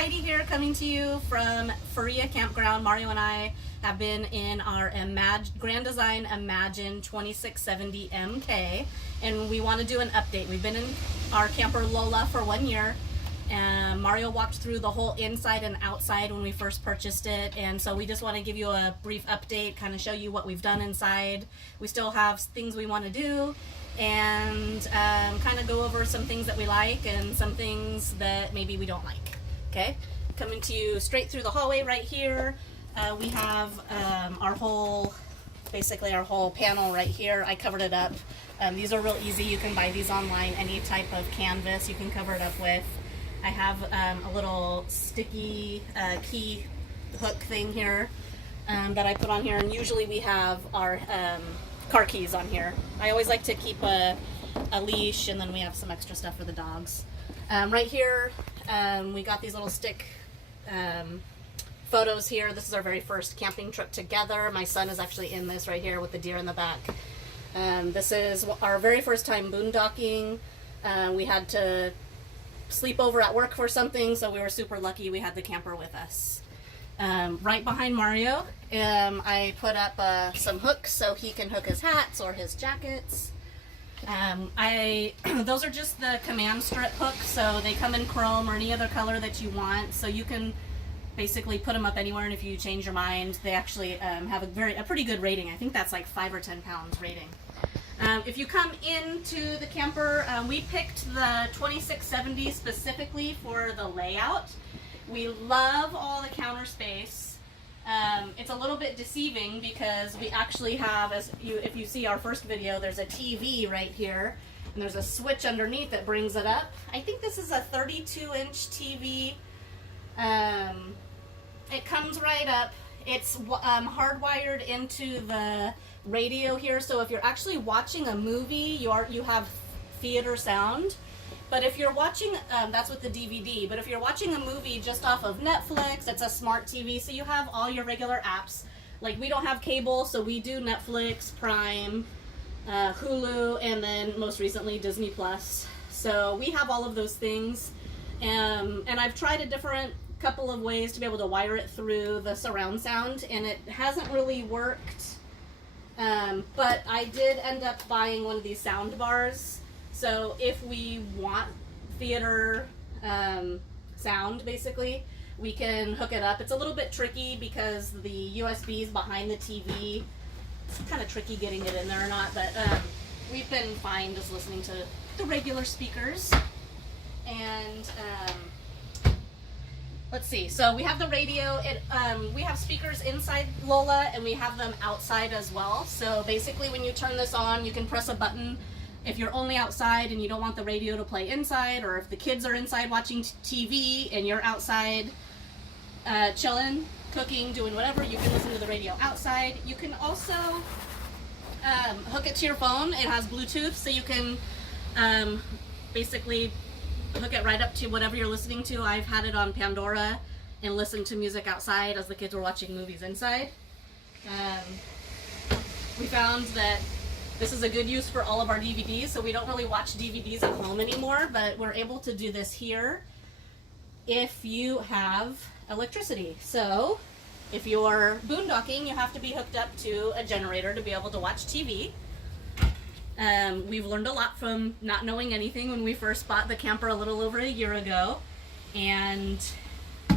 Heidi here, coming to you from Faria Campground. Mario and I have been in our Grand Design Imagine 2670 MK, and we want to do an update. We've been in our camper Lola for 1 year, and Mario walked through the whole inside and outside when we first purchased it, and so we just want to give you a brief update, kind of show you what we've done inside. We still have things we want to do, and kind of go over some things that we like and some things that maybe we don't like. Okay, coming to you straight through the hallway right here. We have our whole panel right here. I covered it up. These are real easy. You can buy these online, any type of canvas you can cover it up with. I have a little sticky key hook thing here that I put on here, and usually we have our car keys on here. I always like to keep a leash, and then we have some extra stuff for the dogs. Right here, we got these little stick photos here. This is our very first camping trip together. My son is actually in this right here with the deer in the back. This is our very first time boondocking. We had to sleep over at work for something, so we were super lucky we had the camper with us. Right behind Mario, I put up some hooks so he can hook his hats or his jackets. Those are just the command strip hooks, so they come in chrome or any other color that you want, so you can basically put them up anywhere, and if you change your mind, they actually have a pretty good rating. I think that's like 5 or 10 pounds rating. If you come into the camper, we picked the 2670 specifically for the layout. We love all the counter space. It's a little bit deceiving because we actually have, if you see our first video, there's a TV right here, and there's a switch underneath that brings it up. I think this is a 32-inch TV. It comes right up. It's hardwired into the radio here, so if you're actually watching a movie, you have theater sound. But if you're watching, that's with the DVD, but if you're watching a movie just off of Netflix, it's a smart TV, so you have all your regular apps. Like, we don't have cable, so we do Netflix, Prime, Hulu, and then most recently Disney Plus. So we have all of those things, and I've tried a couple of ways to be able to wire it through the surround sound, and it hasn't really worked. But I did end up buying one of these sound bars. So if we want theater sound, basically, we can hook it up. It's a little bit tricky because the USB is behind the TV. It's kind of tricky getting it in there or not, but we've been fine just listening to the regular speakers. And let's see, so we have the radio. We have speakers inside Lola, and we have them outside as well. So basically when you turn this on, you can press a button if you're only outside and you don't want the radio to play inside, or if the kids are inside watching TV and you're outside chilling, cooking, doing whatever, you can listen to the radio outside. You can also hook it to your phone. It has Bluetooth, so you can basically hook it right up to whatever you're listening to. I've had it on Pandora and listened to music outside as the kids were watching movies inside. We found that this is a good use for all of our DVDs, so we don't really watch DVDs at home anymore, but we're able to do this here if you have electricity. So if you're boondocking, you have to be hooked up to a generator to be able to watch TV. We've learned a lot from not knowing anything when we first bought the camper a little over a year ago, and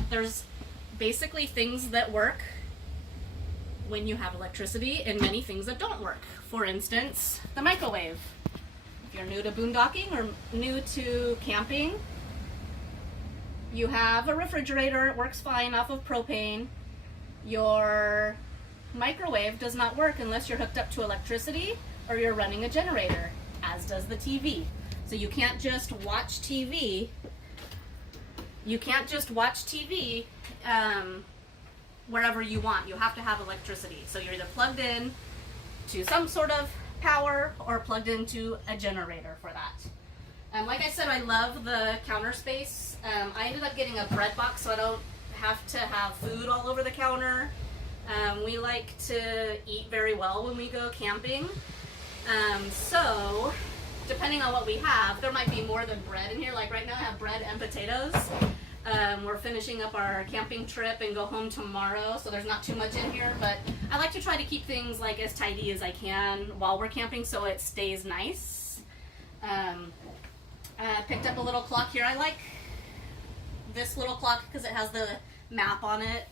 there's basically things that work when you have electricity and many things that don't work. For instance, the microwave. If you're new to boondocking or new to camping, you have a refrigerator. It works fine off of propane. Your microwave does not work unless you're hooked up to electricity or you're running a generator, as does the TV. So you can't just watch TV. You can't just watch TV wherever you want. You have to have electricity. So you're either plugged in to some sort of power or plugged into a generator for that. Like I said, I love the counter space. I ended up getting a bread box so I don't have to have food all over the counter. We like to eat very well when we go camping. So depending on what we have, there might be more than bread in here. Like right now I have bread and potatoes. We're finishing up our camping trip and go home tomorrow, so there's not too much in here, but I like to try to keep things like as tidy as I can while we're camping so it stays nice. I picked up a little clock here. I like this little clock because it has the map on it.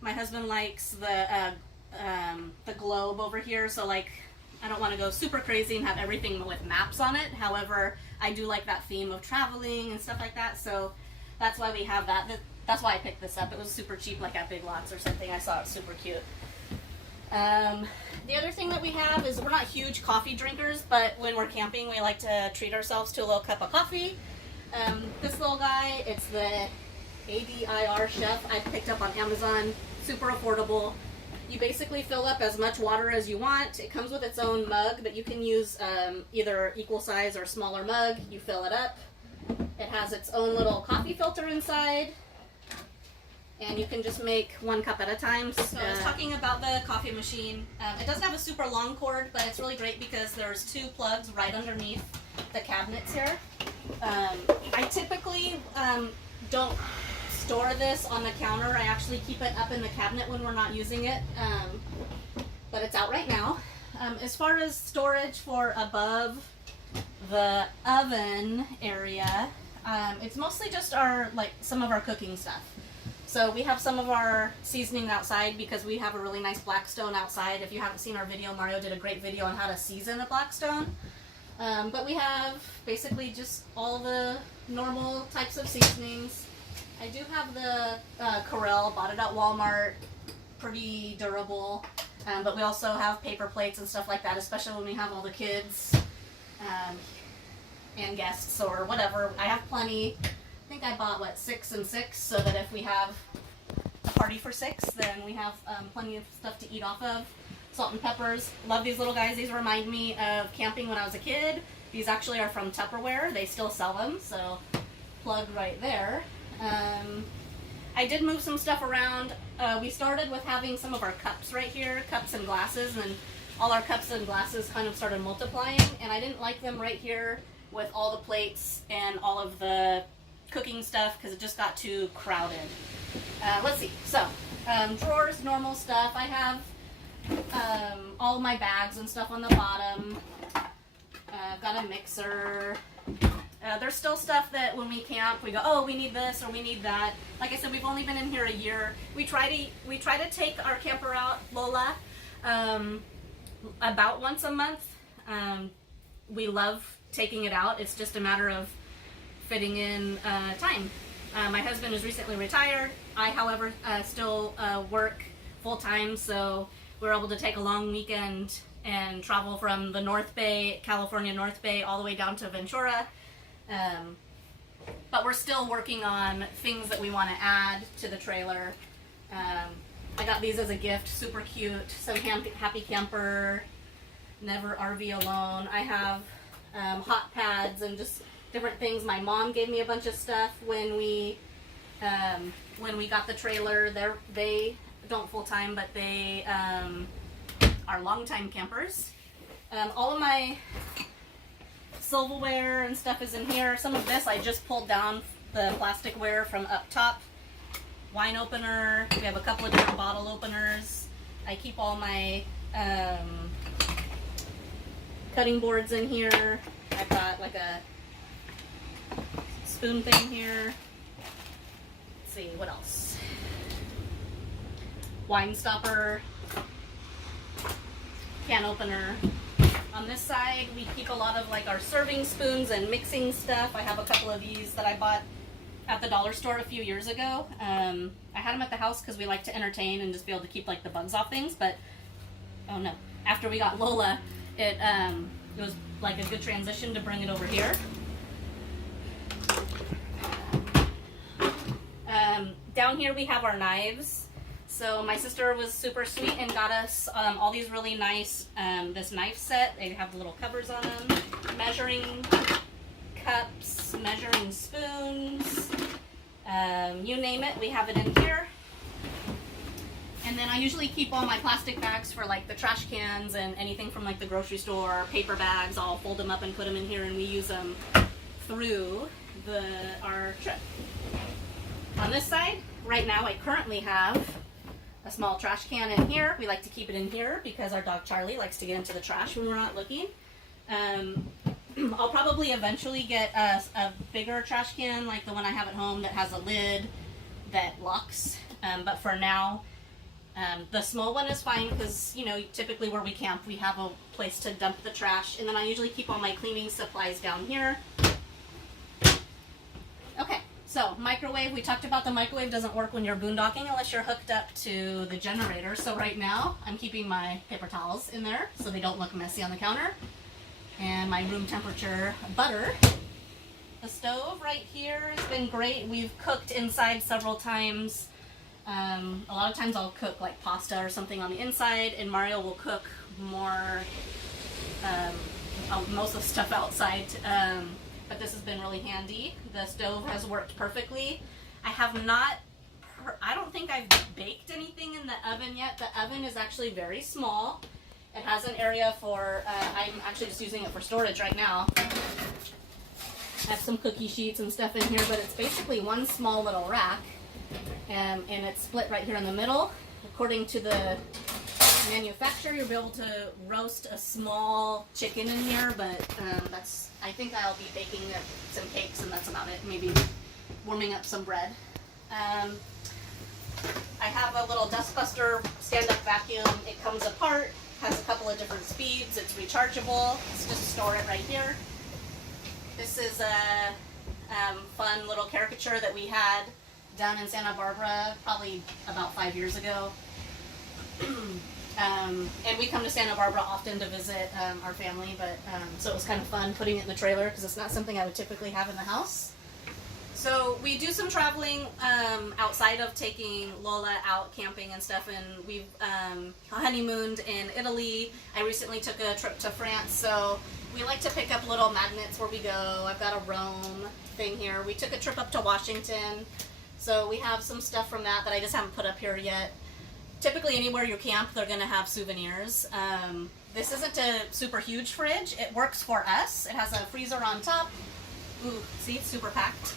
My husband likes the globe over here, so like I don't want to go super crazy and have everything with maps on it. However, I do like that theme of traveling and stuff like that, so that's why we have that. That's why I picked this up. It was super cheap, like at Big Lots or something. I saw it super cute. The other thing that we have is we're not huge coffee drinkers, but when we're camping, we like to treat ourselves to a little cup of coffee. This little guy, it's the ADIR Chef. I picked up on Amazon. Super affordable. You basically fill up as much water as you want. It comes with its own mug, but you can use either equal size or smaller mug. You fill it up. It has its own little coffee filter inside, and you can just make 1 cup at a time. So I was talking about the coffee machine. It doesn't have a super long cord, but it's really great because there's 2 plugs right underneath the cabinets here. I typically don't store this on the counter. I actually keep it up in the cabinet when we're not using it, but it's out right now. As far as storage for above the oven area, it's mostly just some of our cooking stuff. So we have some of our seasoning outside because we have a really nice Blackstone outside. If you haven't seen our video, Mario did a great video on how to season a Blackstone. But we have basically just all the normal types of seasonings. I do have the Corel, bought it at Walmart, pretty durable. But we also have paper plates and stuff like that, especially when we have all the kids and guests or whatever. I have plenty. I think I bought, 6 and 6, so that if we have a party for 6, then we have plenty of stuff to eat off of. Salt and peppers. Love these little guys. These remind me of camping when I was a kid. These actually are from Tupperware. They still sell them, so plug right there. I did move some stuff around. We started with having some of our cups right here, cups and glasses, and all our cups and glasses kind of started multiplying, and I didn't like them right here with all the plates and all of the cooking stuff because it just got too crowded. Let's see. So, drawers, normal stuff. I have all my bags and stuff on the bottom. I've got a mixer. There's still stuff that when we camp, we go, oh, we need this or we need that. Like I said, we've only been in here a year. We try to take our camper out, Lola, about once a month. We love taking it out. It's just a matter of fitting in time. My husband is recently retired. I, however, still work full-time, so we're able to take a long weekend and travel from the North Bay, California North Bay, all the way down to Ventura. But we're still working on things that we want to add to the trailer. I got these as a gift, super cute. Some Happy Camper, Never RV Alone. I have hot pads and just different things. My mom gave me a bunch of stuff when we got the trailer. They don't full time, but they are longtime campers. All of my silverware and stuff is in here. Some of this I just pulled down the plasticware from up top. Wine opener. We have a couple of different bottle openers. I keep all my cutting boards in here. I've got like a spoon thing here. Let's see, what else? Wine stopper. Can opener. On this side, we keep a lot of like our serving spoons and mixing stuff. I have a couple of these that I bought at the dollar store a few years ago. I had them at the house because we like to entertain and just be able to keep like the bugs off things, but oh no. After we got Lola, it was like a good transition to bring it over here. Down here we have our knives. So my sister was super sweet and got us all these really nice, this knife set. They have the little covers on them. Measuring cups, measuring spoons, you name it, we have it in here. And then I usually keep all my plastic bags for like the trash cans and anything from like the grocery store, paper bags. I'll fold them up and put them in here, and we use them through our trip. On this side, right now I currently have a small trash can in here. We like to keep it in here because our dog Charlie likes to get into the trash when we're not looking. I'll probably eventually get a bigger trash can like the one I have at home that has a lid that locks. But for now, the small one is fine because, you know, typically where we camp, we have a place to dump the trash. And then I usually keep all my cleaning supplies down here. Okay, so microwave. We talked about the microwave doesn't work when you're boondocking unless you're hooked up to the generator. So right now, I'm keeping my paper towels in there so they don't look messy on the counter. And my room temperature butter. The stove right here has been great. We've cooked inside several times. A lot of times I'll cook like pasta or something on the inside, and Mario will cook more, most of the stuff outside. But this has been really handy. The stove has worked perfectly. I don't think I've baked anything in the oven yet. The oven is actually very small. It has an area for, I'm actually just using it for storage right now. I have some cookie sheets and stuff in here, but it's basically one small little rack. And it's split right here in the middle. According to the manufacturer, you'll be able to roast a small chicken in here, but I think I'll be baking some cakes and that's about it. Maybe warming up some bread. I have a little dustbuster stand-up vacuum. It comes apart. Has a couple of different speeds. It's rechargeable. Let's just store it right here. This is a fun little caricature that we had done in Santa Barbara probably about 5 years ago. And we come to Santa Barbara often to visit our family, but so it was kind of fun putting it in the trailer because it's not something I would typically have in the house. So we do some traveling outside of taking Lola out camping and stuff, and we've honeymooned in Italy. I recently took a trip to France, so we like to pick up little magnets where we go. I've got a Rome thing here. We took a trip up to Washington, so we have some stuff from that I just haven't put up here yet. Typically anywhere you camp, they're going to have souvenirs. This isn't a super huge fridge. It works for us. It has a freezer on top. Ooh, see, it's super packed.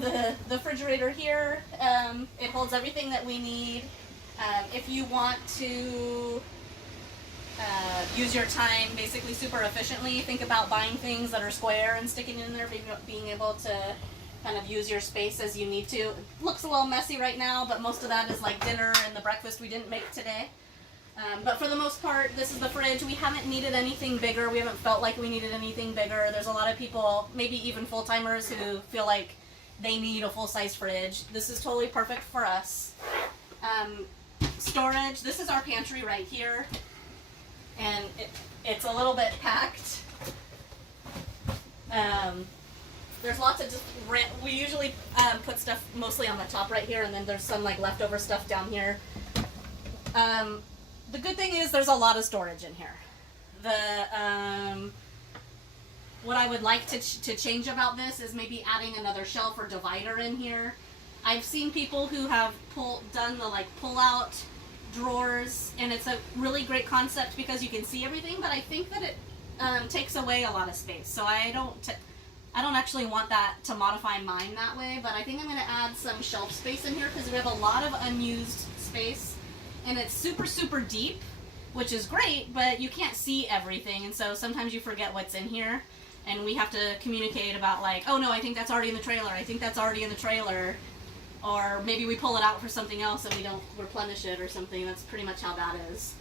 The refrigerator here, it holds everything that we need. If you want to use your time basically super efficiently, think about buying things that are square and sticking in there, being able to kind of use your space as you need to. It looks a little messy right now, but most of that is like dinner and the breakfast we didn't make today. But for the most part, this is the fridge. We haven't needed anything bigger. We haven't felt like we needed anything bigger. There's a lot of people, maybe even full-timers, who feel like they need a full-size fridge. This is totally perfect for us. Storage. This is our pantry right here. And it's a little bit packed. There's lots of just we usually put stuff mostly on the top right here, and then there's some like leftover stuff down here. The good thing is there's a lot of storage in here. What I would like to change about this is maybe adding another shelf or divider in here. I've seen people who have done the like pull-out drawers, and it's a really great concept because you can see everything, but I think that it takes away a lot of space. So I don't actually want that to modify mine that way, but I think I'm going to add some shelf space in here because we have a lot of unused space, and it's super, super deep, which is great, but you can't see everything, and so sometimes you forget what's in here, and we have to communicate about like, oh no, I think that's already in the trailer, I think that's already in the trailer, or maybe we pull it out for something else and we don't replenish it or something. That's pretty much how that is.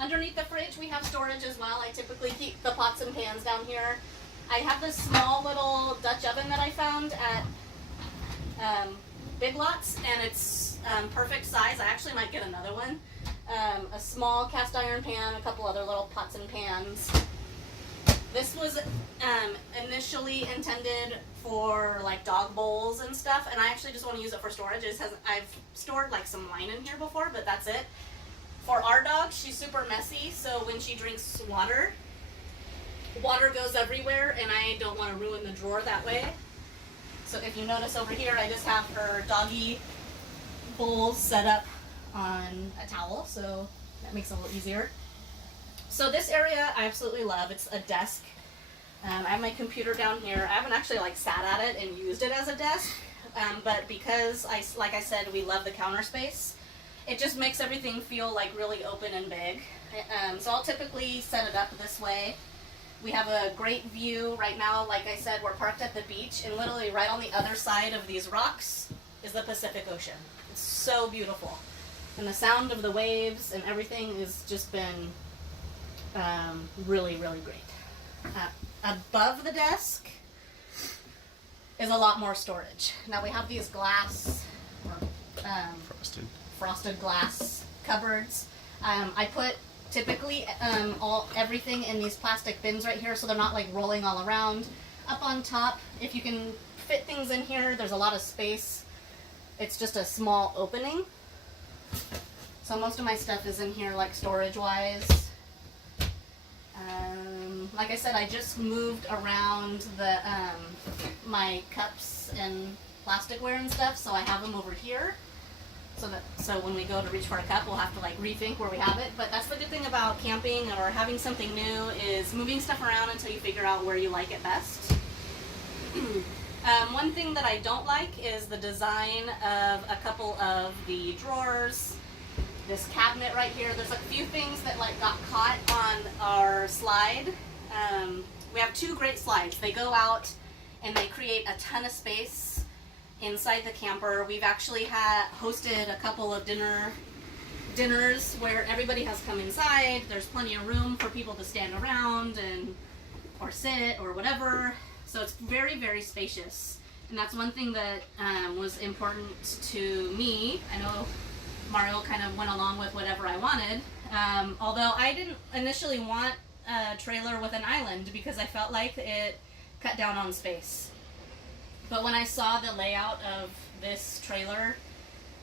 Underneath the fridge we have storage as well. I typically keep the pots and pans down here. I have this small little Dutch oven that I found at Big Lots, and it's perfect size. I actually might get another one. A small cast iron pan, a couple other little pots and pans. This was initially intended for like dog bowls and stuff, and I actually just want to use it for storage. I've stored like some wine in here before, but that's it. For our dog, she's super messy, so when she drinks water goes everywhere, and I don't want to ruin the drawer that way. So if you notice over here, I just have her doggy bowls set up on a towel, so that makes it a little easier. So this area I absolutely love. It's a desk. I have my computer down here. I haven't actually like sat at it and used it as a desk, but because like I said, we love the counter space, it just makes everything feel like really open and big. So I'll typically set it up this way. We have a great view right now. Like I said, we're parked at the beach, and literally right on the other side of these rocks is the Pacific Ocean. It's so beautiful. And the sound of the waves and everything has just been really, really great. Above the desk is a lot more storage. Now we have these glass, frosted glass cupboards. I put typically everything in these plastic bins right here so they're not like rolling all around. Up on top, if you can fit things in here, there's a lot of space. It's just a small opening. So most of my stuff is in here like storage wise. Like I said, I just moved around the my cups and plasticware and stuff, so I have them over here. So when we go to reach for a cup, we'll have to like rethink where we have it. But that's the good thing about camping or having something new, is moving stuff around until you figure out where you like it best. One thing that I don't like is the design of a couple of the drawers. This cabinet right here, there's a few things that like got caught on our slide. We have two great slides. They go out and they create a ton of space inside the camper. We've actually hosted a couple of dinners where everybody has come inside. There's plenty of room for people to stand around or sit or whatever. So it's very, very spacious. And that's one thing that was important to me. I know Mario kind of went along with whatever I wanted. Although I didn't initially want a trailer with an island because I felt like it cut down on space. But when I saw the layout of this trailer,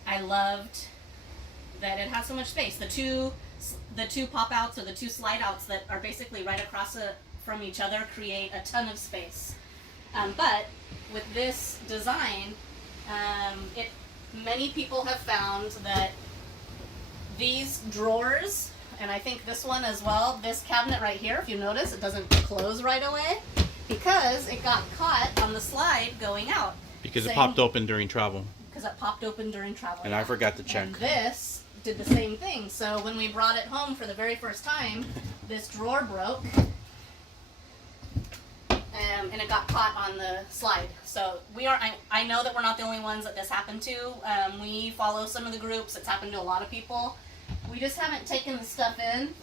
I loved that it has so much space. The two pop-outs or the two slide-outs that are basically right across from each other create a ton of space. But with this design, many people have found that these drawers, and I think this one as well, this cabinet right here, if you notice, it doesn't close right away because it got caught on the slide going out. Because it popped open during travel. Because it popped open during travel. And I forgot to check. And this did the same thing. So when we brought it home for the very first time, this drawer broke. And it got caught on the slide. So I know that we're not the only ones that this happened to. We follow some of the groups. It's happened to a lot of people. We just haven't taken the stuff in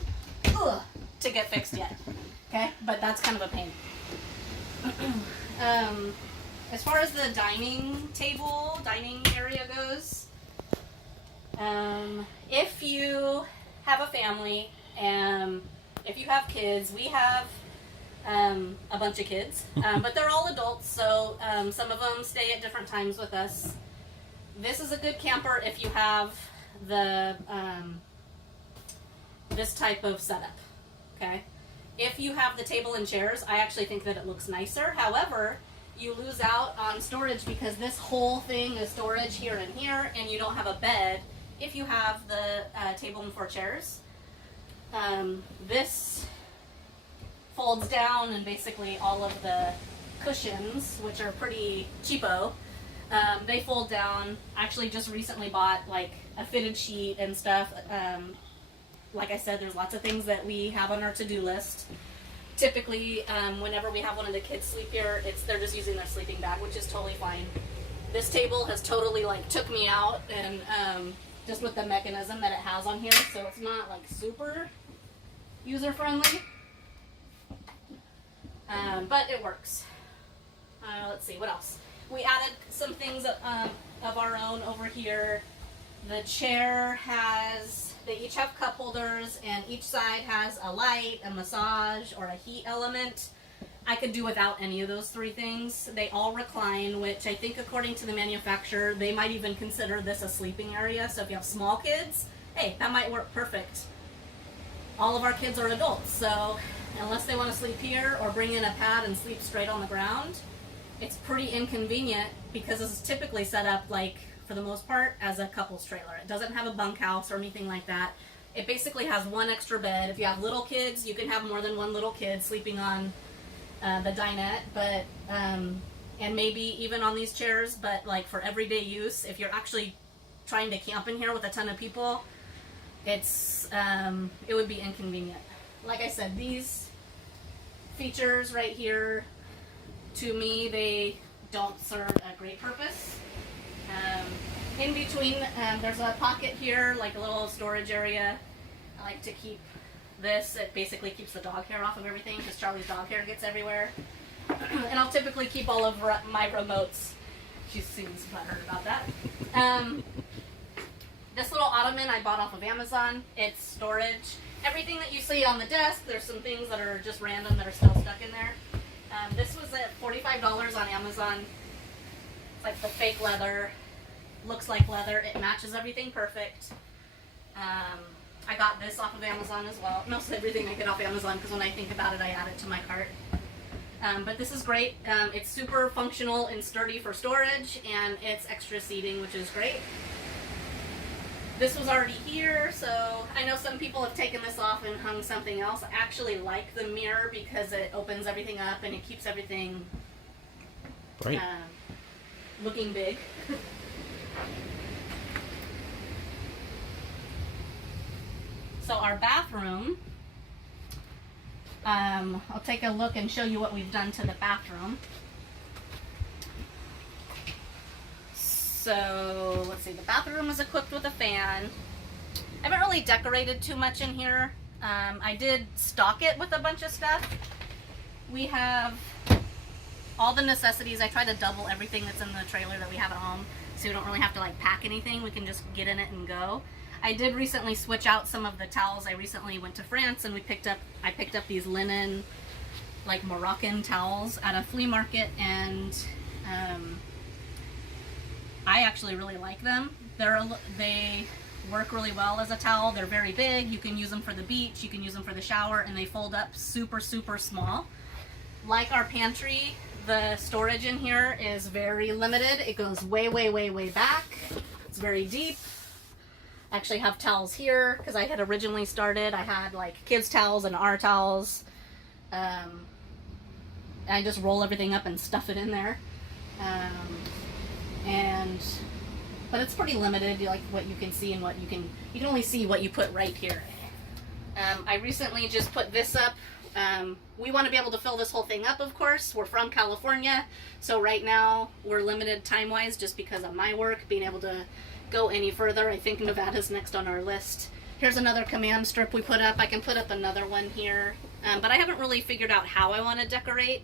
to get fixed yet. Okay? But that's kind of a pain. As far as the dining area goes, if you have a family, if you have kids, we have a bunch of kids, but they're all adults, so some of them stay at different times with us. This is a good camper if you have the this type of setup, okay? If you have the table and chairs, I actually think that it looks nicer. However, you lose out on storage because this whole thing is storage here and here, and you don't have a bed if you have the table and 4 chairs. This folds down, and basically all of the cushions, which are pretty cheapo, they fold down. I actually just recently bought like a fitted sheet and stuff. Like I said, there's lots of things that we have on our to-do list. Typically, whenever we have one of the kids sleep here, they're just using their sleeping bag, which is totally fine. This table has totally like took me out, and just with the mechanism that it has on here, so it's not like super user-friendly. But it works. Let's see, what else? We added some things of our own over here. The chair they each have cup holders, and each side has a light, a massage, or a heat element. I could do without any of those 3 things. They all recline, which I think according to the manufacturer, they might even consider this a sleeping area. So if you have small kids, hey, that might work perfect. All of our kids are adults, so unless they want to sleep here or bring in a pad and sleep straight on the ground, it's pretty inconvenient because this is typically set up, like, for the most part, as a couple's trailer. It doesn't have a bunkhouse or anything like that. It basically has one extra bed. If you have little kids, you can have more than one little kid sleeping on the dinette, but and maybe even on these chairs, but like for everyday use, if you're actually trying to camp in here with a ton of people, it's it would be inconvenient. Like I said, these features right here, to me, they don't serve a great purpose. In between, there's a pocket here, like a little storage area. I like to keep this. It basically keeps the dog hair off of everything because Charlie's dog hair gets everywhere. And I'll typically keep all of my remotes. She seems butthurt about that. This little ottoman I bought off of Amazon. It's storage. Everything that you see on the desk, there's some things that are just random that are still stuck in there. This was at $45 on Amazon. It's like the fake leather. Looks like leather. It matches everything perfect. I got this off of Amazon as well. Most everything I get off Amazon because when I think about it, I add it to my cart. But this is great. It's super functional and sturdy for storage, and it's extra seating, which is great. This was already here, so I know some people have taken this off and hung something else. I actually like the mirror because it opens everything up and it keeps everything Right. Looking big. So our bathroom, I'll take a look and show you what we've done to the bathroom. So let's see, the bathroom is equipped with a fan. I haven't really decorated too much in here. I did stock it with a bunch of stuff. We have all the necessities. I try to double everything that's in the trailer that we have at home, so we don't really have to like pack anything. We can just get in it and go. I did recently switch out some of the towels. I recently went to France and I picked up these linen, like Moroccan towels at a flea market, and I actually really like them. They work really well as a towel. They're very big. You can use them for the beach, you can use them for the shower, and they fold up super, super small. Like our pantry, the storage in here is very limited. It goes way, way, way, way back. It's very deep. I actually have towels here because I had originally started. I had like kids' towels and our towels. I just roll everything up and stuff it in there. But it's pretty limited, like what you can see and you can only see what you put right here. I recently just put this up. We want to be able to fill this whole thing up, of course. We're from California, so right now we're limited time-wise just because of my work, being able to go any further. I think Nevada's next on our list. Here's another command strip we put up. I can put up another one here, but I haven't really figured out how I want to decorate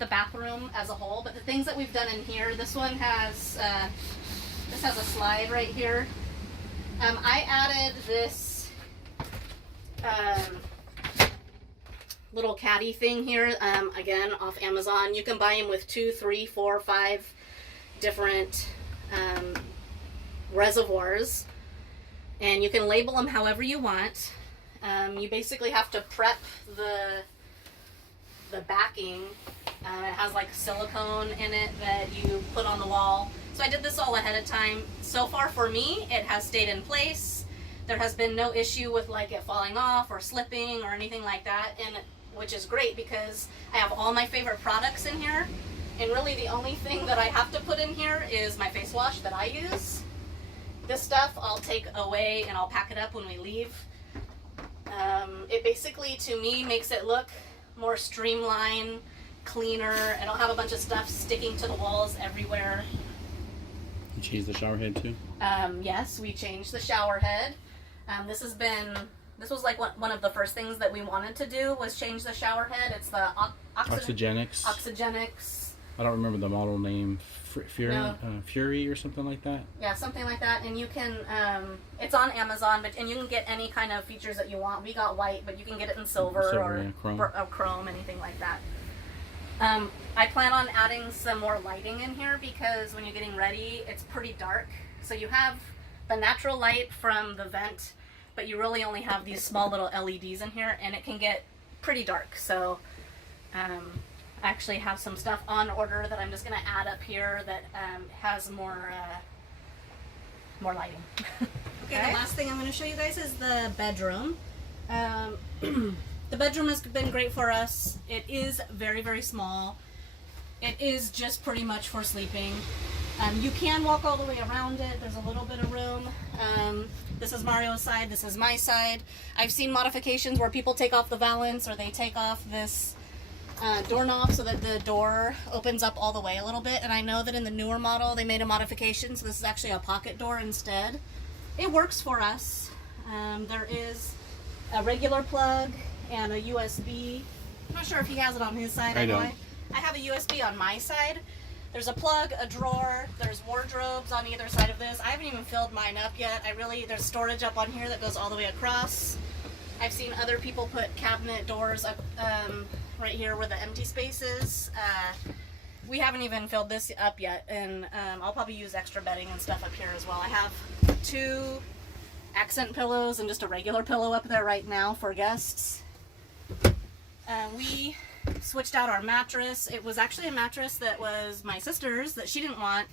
the bathroom as a whole. But the things that we've done in here, this one has this has a slide right here. I added this little caddy thing here, again off Amazon. You can buy them with 2, 3, 4, 5 different reservoirs, and you can label them however you want. You basically have to prep the backing. It has like silicone in it that you put on the wall. So I did this all ahead of time. So far for me, it has stayed in place. There has been no issue with like it falling off or slipping or anything like that, and which is great because I have all my favorite products in here, and really the only thing that I have to put in here is my face wash that I use. This stuff I'll take away and I'll pack it up when we leave. It basically, to me, makes it look more streamlined, cleaner. I don't have a bunch of stuff sticking to the walls everywhere. You changed the shower head too? Yes, we changed the shower head. This was like one of the first things that we wanted to do was change the shower head. It's the Oxygenics. Oxygenics. I don't remember the model name. Fury, No. Fury or something like that. Yeah, something like that. And you can, it's on Amazon, and you can get any kind of features that you want. We got white, but you can get it in silver or yeah, chrome, anything like that. I plan on adding some more lighting in here because when you're getting ready, it's pretty dark. So you have the natural light from the vent, but you really only have these small little LEDs in here, and it can get pretty dark. So I actually have some stuff on order that I'm just going to add up here that has more lighting. Okay, the last thing I'm going to show you guys is the bedroom. The bedroom has been great for us. It is very, very small. It is just pretty much for sleeping. You can walk all the way around it. There's a little bit of room. This is Mario's side. This is my side. I've seen modifications where people take off the valance or they take off this doorknob so that the door opens up all the way a little bit. And I know that in the newer model they made a modification, so this is actually a pocket door instead. It works for us. There is a regular plug and a USB. I'm not sure if he has it on his side. I don't. I have a USB on my side. There's a plug, a drawer, there's wardrobes on either side of this. I haven't even filled mine up yet. There's storage up on here that goes all the way across. I've seen other people put cabinet doors up right here where the empty space is. We haven't even filled this up yet, and I'll probably use extra bedding and stuff up here as well. I have 2 accent pillows and just a regular pillow up there right now for guests. We switched out our mattress. It was actually a mattress that was my sister's that she didn't want.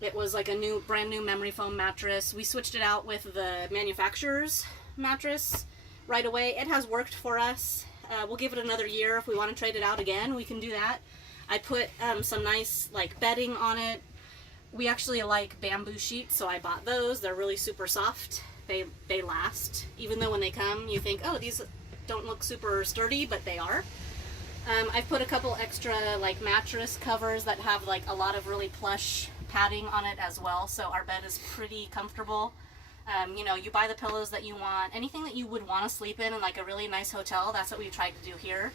It was like a brand new memory foam mattress. We switched it out with the manufacturer's mattress right away. It has worked for us. We'll give it another year. If we want to trade it out again, we can do that. I put some nice like bedding on it. We actually like bamboo sheets, so I bought those. They're really super soft. They last. Even though when they come, you think, oh, these don't look super sturdy, but they are. I've put a couple extra like mattress covers that have like a lot of really plush padding on it as well, so our bed is pretty comfortable. You know, you buy the pillows that you want, anything that you would want to sleep in like a really nice hotel. That's what we tried to do here.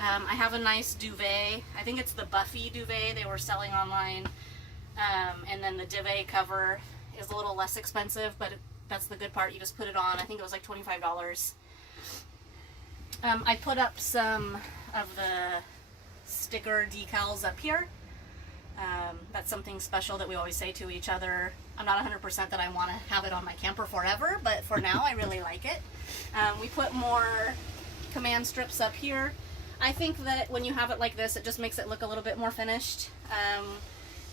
I have a nice duvet. I think it's the Buffy duvet they were selling online, and then the duvet cover is a little less expensive, but that's the good part. You just put it on. I think it was like $25. I put up some of the sticker decals up here. That's something special that we always say to each other. I'm not 100% that I want to have it on my camper forever, but for now I really like it. We put more command strips up here. I think that when you have it like this, it just makes it look a little bit more finished.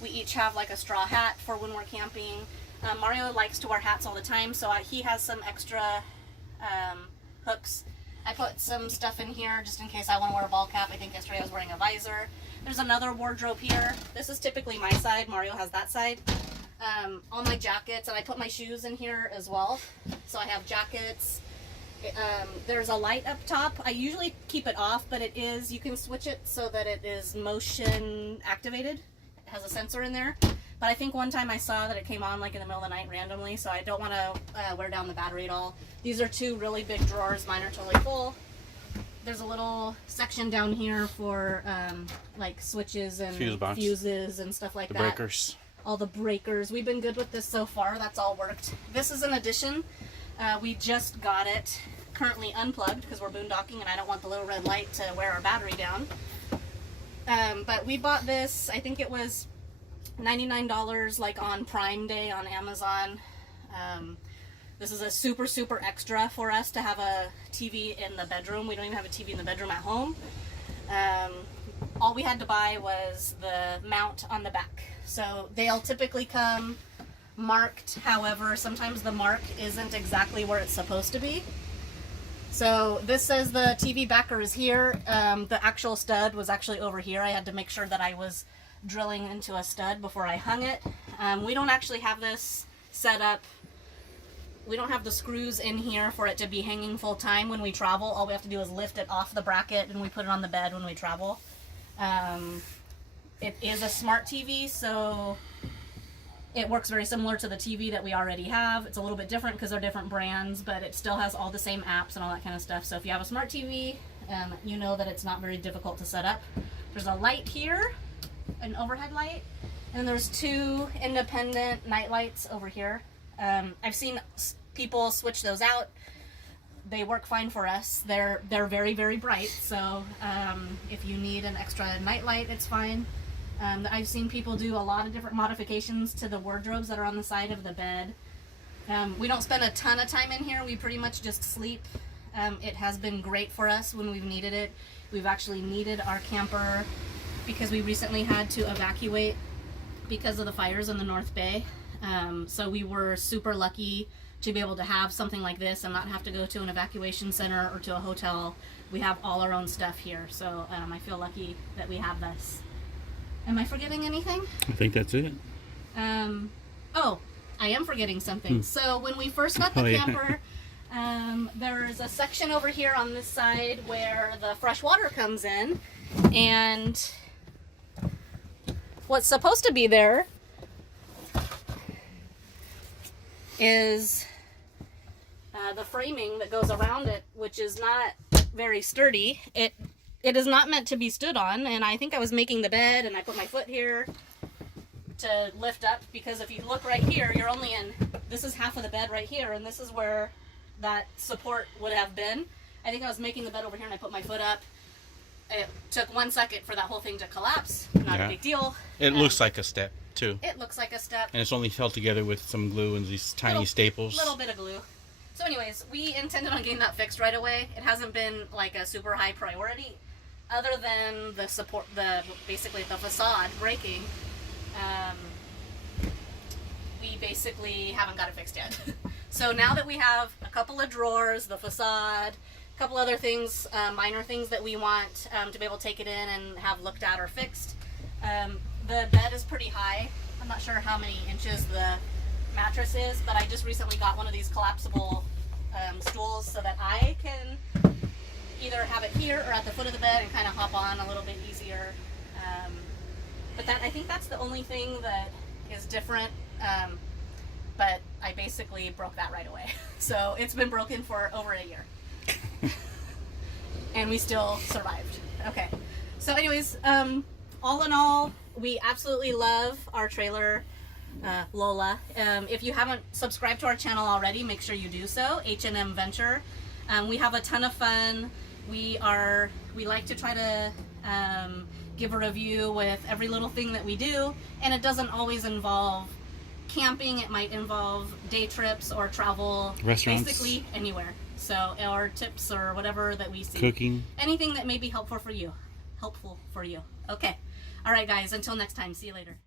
We each have like a straw hat for when we're camping. Mario likes to wear hats all the time, so he has some extra hooks. I put some stuff in here just in case I want to wear a ball cap. I think yesterday I was wearing a visor. There's another wardrobe here. This is typically my side. Mario has that side. All my jackets, and I put my shoes in here as well. So I have jackets. There's a light up top. I usually keep it off, but you can switch it so that it is motion activated. It has a sensor in there. But I think one time I saw that it came on like in the middle of the night randomly, so I don't want to wear down the battery at all. These are 2 really big drawers. Mine are totally full. There's a little section down here for like switches and fuses and stuff like that. The breakers. All the breakers. We've been good with this so far. That's all worked. This is an addition. We just got it currently unplugged because we're boondocking and I don't want the little red light to wear our battery down. But we bought this, I think it was $99 like on Prime Day on Amazon. This is a super, super extra for us to have a TV in the bedroom. We don't even have a TV in the bedroom at home. All we had to buy was the mount on the back. So they'll typically come marked, however, sometimes the mark isn't exactly where it's supposed to be. So this says the TV backer is here. The actual stud was actually over here. I had to make sure that I was drilling into a stud before I hung it. We don't actually have this set up. We don't have the screws in here for it to be hanging full time when we travel. All we have to do is lift it off the bracket and we put it on the bed when we travel. It is a smart TV, so it works very similar to the TV that we already have. It's a little bit different because they're different brands, but it still has all the same apps and all that kind of stuff. So if you have a smart TV, you know that it's not very difficult to set up. There's a light here, an overhead light, and there's 2 independent night lights over here. I've seen people switch those out. They work fine for us. They're very, very bright, so if you need an extra night light, it's fine. I've seen people do a lot of different modifications to the wardrobes that are on the side of the bed. We don't spend a ton of time in here. We pretty much just sleep. It has been great for us when we've needed it. We've actually needed our camper because we recently had to evacuate because of the fires in the North Bay. So we were super lucky to be able to have something like this and not have to go to an evacuation center or to a hotel. we have all our own stuff here. So I feel lucky that we have this. Am I forgetting anything? I think that's it. Oh, I am forgetting something. So when we first got the camper, there's a section over here on this side where the fresh water comes in, and what's supposed to be there is the framing that goes around it, which is not very sturdy. It is not meant to be stood on, and I think I was making the bed and I put my foot here to lift up, because if you look right here, you're only in, this is half of the bed right here, and this is where that support would have been. I think I was making the bed over here and I put my foot up. It took 1 second for that whole thing to collapse. Not a big deal. It looks like a step too. It looks like a step. And it's only held together with some glue and these tiny staples. Little bit of glue. So anyways, we intended on getting that fixed right away. It hasn't been like a super high priority, other than the support, basically the facade breaking. We basically haven't got it fixed yet. So now that we have a couple of drawers, the facade, a couple other things, minor things that we want to be able to take it in and have looked at or fixed. The bed is pretty high. I'm not sure how many inches the mattress is, but I just recently got one of these collapsible stools so that I can either have it here or at the foot of the bed and kind of hop on a little bit easier. But I think that's the only thing that is different. But I basically broke that right away. So it's been broken for over a year. And we still survived. Okay. So anyways, all in all, we absolutely love our trailer, Lola. If you haven't subscribed to our channel already, make sure you do so. H&M Venture. We have a ton of fun. We like to try to give a review with every little thing that we do, and it doesn't always involve camping. It might involve day trips or travel, restaurants, basically anywhere. So, or tips or whatever that we see. Cooking. Anything that may be helpful for you. Okay. All right, guys. Until next time. See you later.